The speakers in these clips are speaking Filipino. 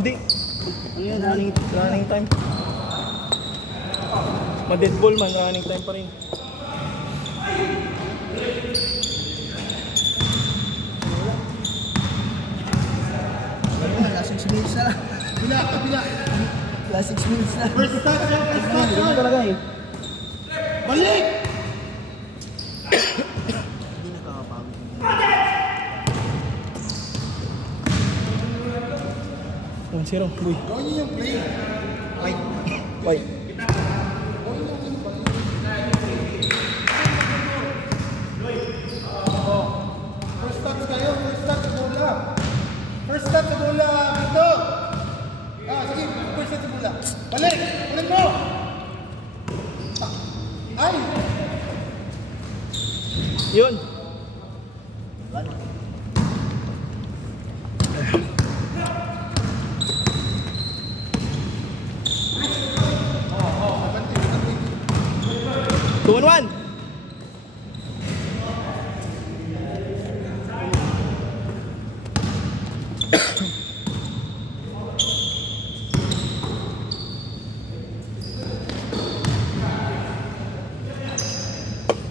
Hindi. Ano yan? Running time. Ma-dead ball man, running time pa rin. Last 6 minutes na. Bila. Last 6 minutes na. First touch yan, first touch yan. Talaga eh. Balik! Hindi nakakapagod. 1-0, boy. Gawin niyo yung play. White. First touch tayo, first touch sa bola. First touch sa bola, ito. Sige, first touch sa bola. Balik! Balik mo! Ay! Yun. Two on one.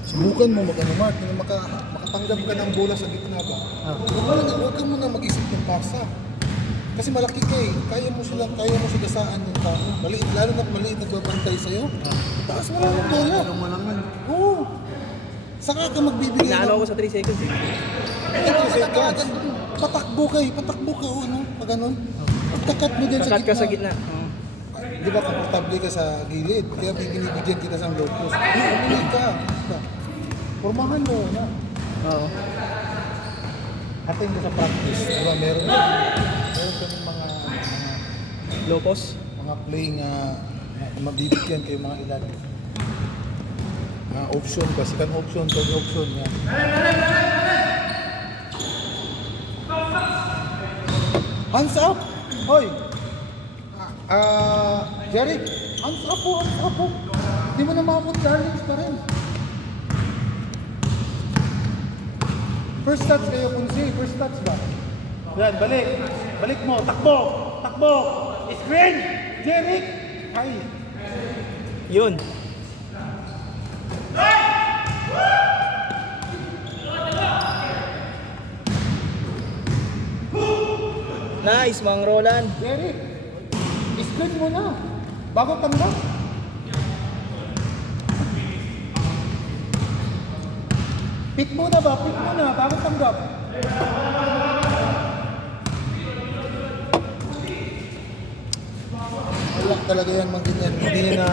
Subukan mo mag-ano, Mark, na makatanggap ka ng bola sa gitna ba? Huwag ka muna mag-isip ng pasa. Kasi malaki ka eh. Kaya mo sigasaan yung tao. Maliit, lalo na maliit nagbabantay sa'yo. Taas mo lang yung bola. Mo lang yun. Oo. Saka ka magbibigay Naano ako sa 3 seconds eh. Patakbo ka o ano, pag ganun. Pagtakat mo din sa Kakat gitna. ka sa gitna. Di ba komportable ka sa gilid? Kaya binibigyan kita sa low post. Hindi ka. Formahan mo na. Oo. Atin ka sa practice. Diba meron kami mga Low post. mga play na mabibigyan kayo mga ilan. Option ba? Second option, third option. Yan. Hands up! Hoy! Jeric! Hands up po! Hands up po! Hindi mo na makapot darlings pa rin. First touch kayo Kunsi. First touch ba? Yan, balik. Balik mo. Takbo! Takbo! Screen! Jeric! Ay! Yun. Nice, Mang Roland. Jeric! Screen mo na. Bago tanggap. Pick mo na ba? Pick mo na. Bago tanggap. Wala talaga yan mga ganyan. Hindi na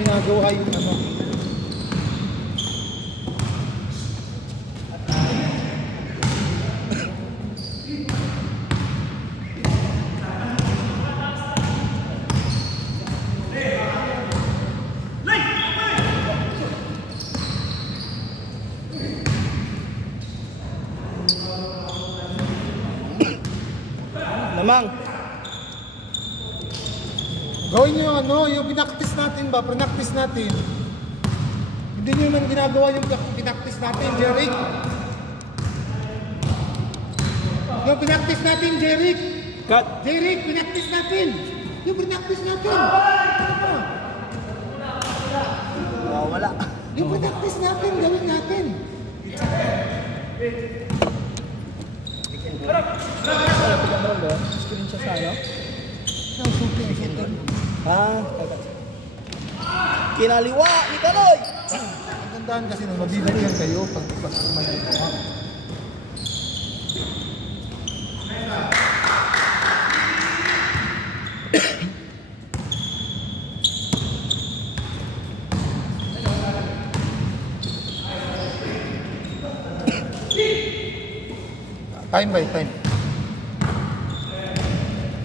ginagawa yung ano. Namang. Gawin nyo ano, yung pinaktis natin ba? Pinaktis natin. Hindi nyo nang ginagawa yung pinaktis natin, Jeric. Yung pinaktis natin, Jeric. Cut. Jeric, pinaktis natin. Yung pinaktis natin. Ano ba? Wala. Yung pinaktis natin, gawin natin. Screen siya sa ano? Kinaliwa ni Kaloy! Ang gandaan kasi nung mabibigyan kayo pag may ito. Time by time.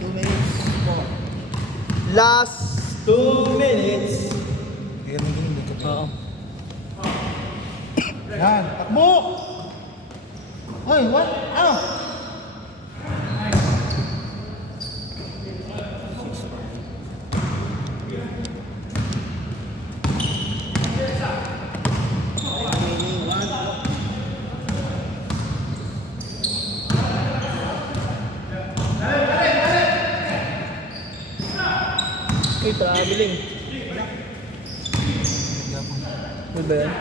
2 minutes more. Last 2 minutes. Kaya naging ka. Oo. Yan, takbo! Hoy, what? Uy, traveling. Good ba yan?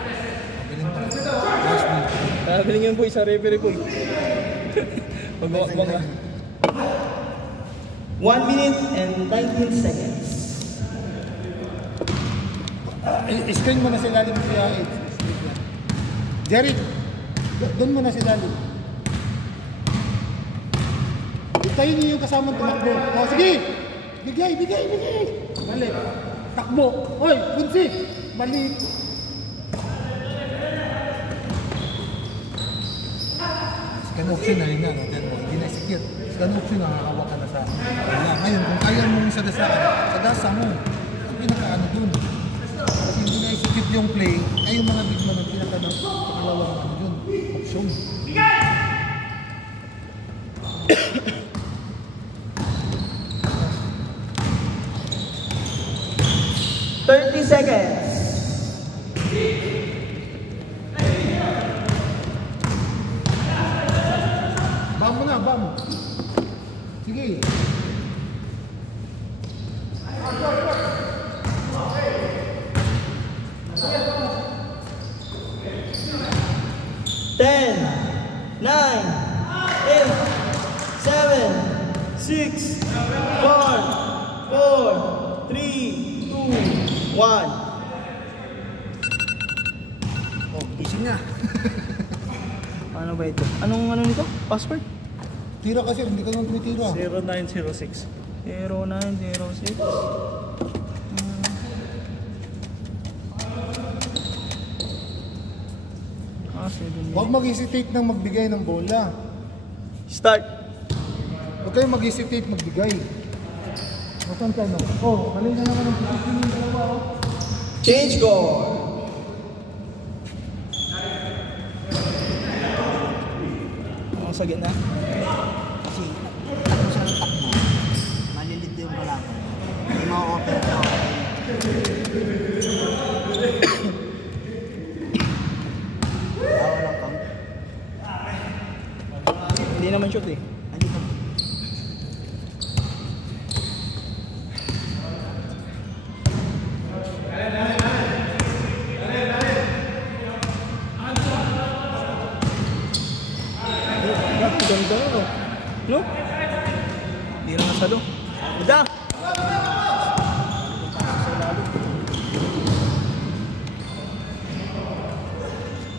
Traveling yun po sa referee po. Mag-walk na. 1 minute and 19 seconds. Screen mo na si Lalim siya. Jerry, doon mo na si Lalim. Itayin niyo yung kasamang tumakbo. O, sige! Bigay! Balik. Takbo. Hoy, Kunsi! Balik. Scan option na yun na. Hindi na-execute. Scan option na nakakawak ka na sa wala. Ngayon, kung kaya mong sa dasa mo. Ang pinaka-ano dun. Kasi hindi na-execute yung play, ay yung mga big man ang pinaka-dalawang ano dun. Option. 30 seconds. Bam mo na, bam. Sige. Ten, 9, 8, 7, 6, 5, 4, 3, 2, 1. Oh, gising na. Ano ba ito? Anong nito? Password? Tira kasi, hindi ka naman tumitira. 0906. 0906. Huwag mag-hesitate nang magbigay ng bola. Start. Huwag kayong mag-hesitate magbigay. Matan ka, no? Oh, mali na naman ang position ng dalawa, oh. Change score. Ang sa gitna. Kasi takbo siya ng takbo, malilid yung kalaban. Hindi ma-open siya. Walang count. Hindi naman shoot eh. Hindi ka. Ganda no? No? Hindi na nasalo. Ganda!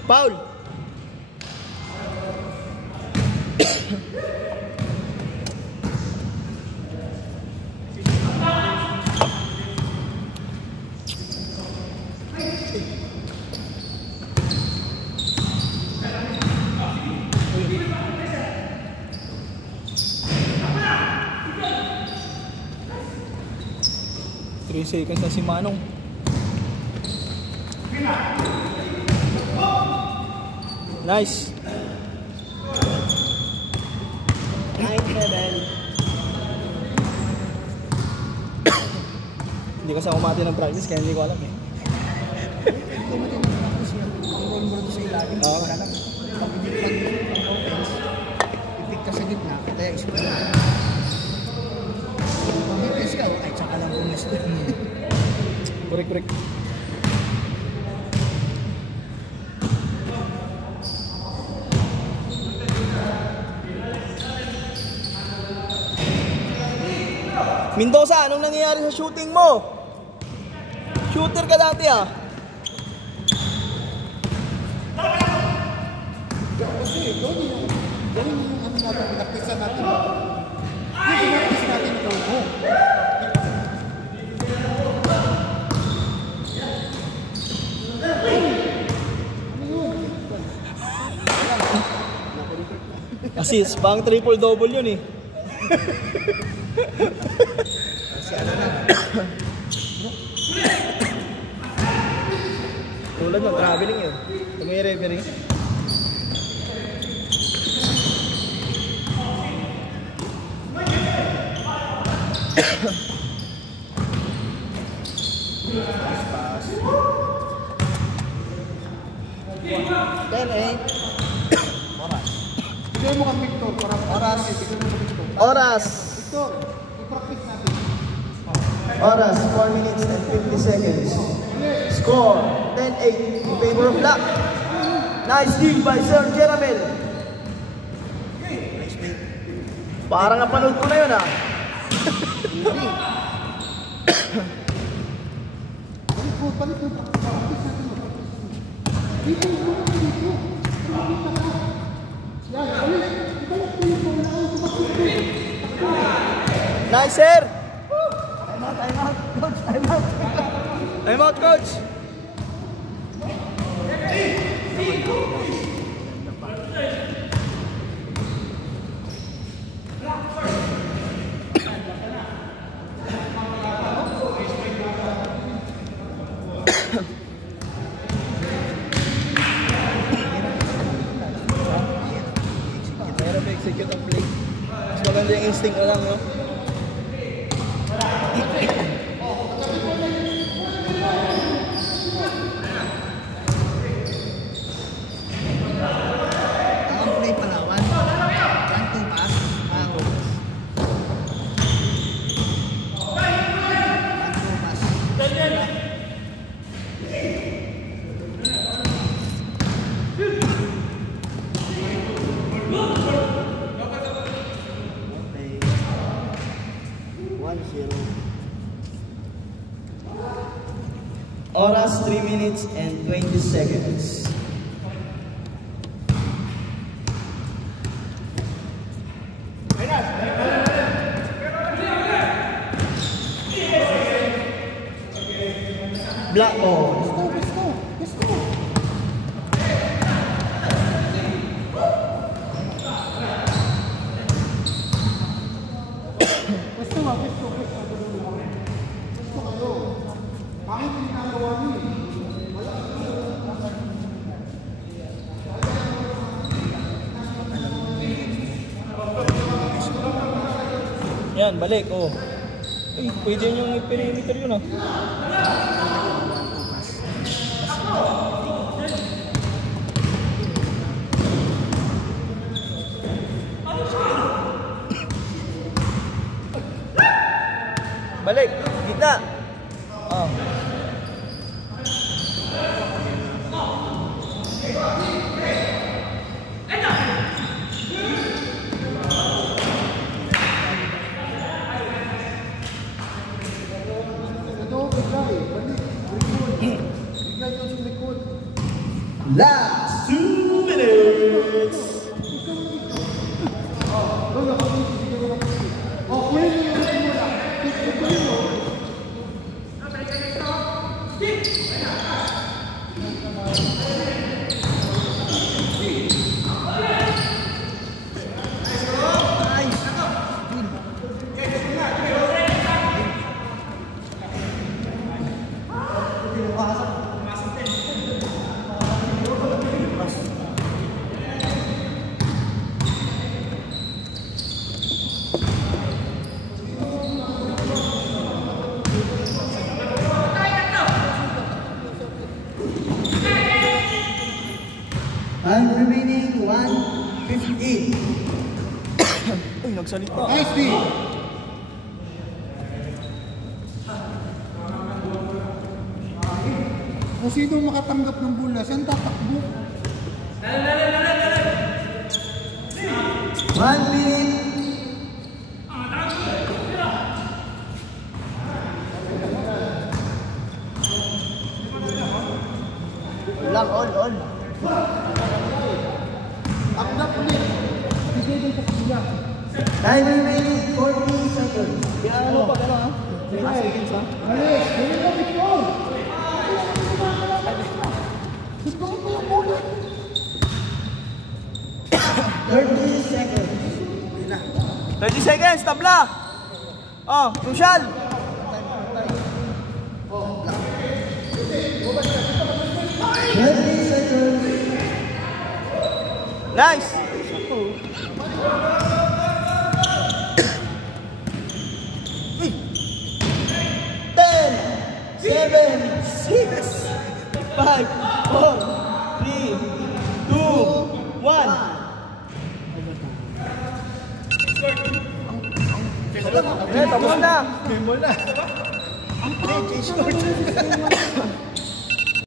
Foul! Three seconds na si Manong. Nice. 9-7. Hindi kasi ako mati ng practice kaya hindi ko alam eh. Hindi mo tinatapos yan. Roll mo rin sa ilalim. Oo. Wala lang. Pag offense, ipik ka sa gitna, kaya explain. Pag defense ka, ay tsaka lang bumis. Correct. Mendoza, anong nangyayari sa shooting mo? Shooter ka dati ah. Kasi, gawin yung ano natin, pinaktisan natin. Yung pinaktis natin ito mo. Assist, pang triple-double yun eh. Kasi ano na. Tulad ng traveling yun. Pag may referee. Bigay mo kang Victor, para oras. Oras. Victor, i-practice natin. Oras, 4 minutes and 50 seconds. Score, 10-8 in favor of Black. Nice dig by Sir Jeramel. Parang napanood ko na yun ah. Nice, sir! Time out, coach! Mahirap execute ang play. Mas maganda yung instinct na lang, no? Ang play Palawan. 1-2 pass. 1-2 pass. Oras, 3 minutes and 20 seconds. Black ball. Yan, balik, oh. Ay, pwede yung perimeter yun, ah. Balik, kita. Oh. Last 2 minutes. Time remaining 1:58. Uy, nagsalita. Nice D! Kung sino makatanggap ng bola, saan tatakbo? 1 minute. Lang, all. Time remaining 40 seconds. Kaya ano pag ano, ha? 3 seconds, ha? Alis! Gawin mo, Victor! 30 seconds. 30 seconds, tabla! Oh, crucial! 20 seconds. Nice! Ten, 7, 6, 5, 4, 3, 2, 1. Tapos na! Hey, J-Short.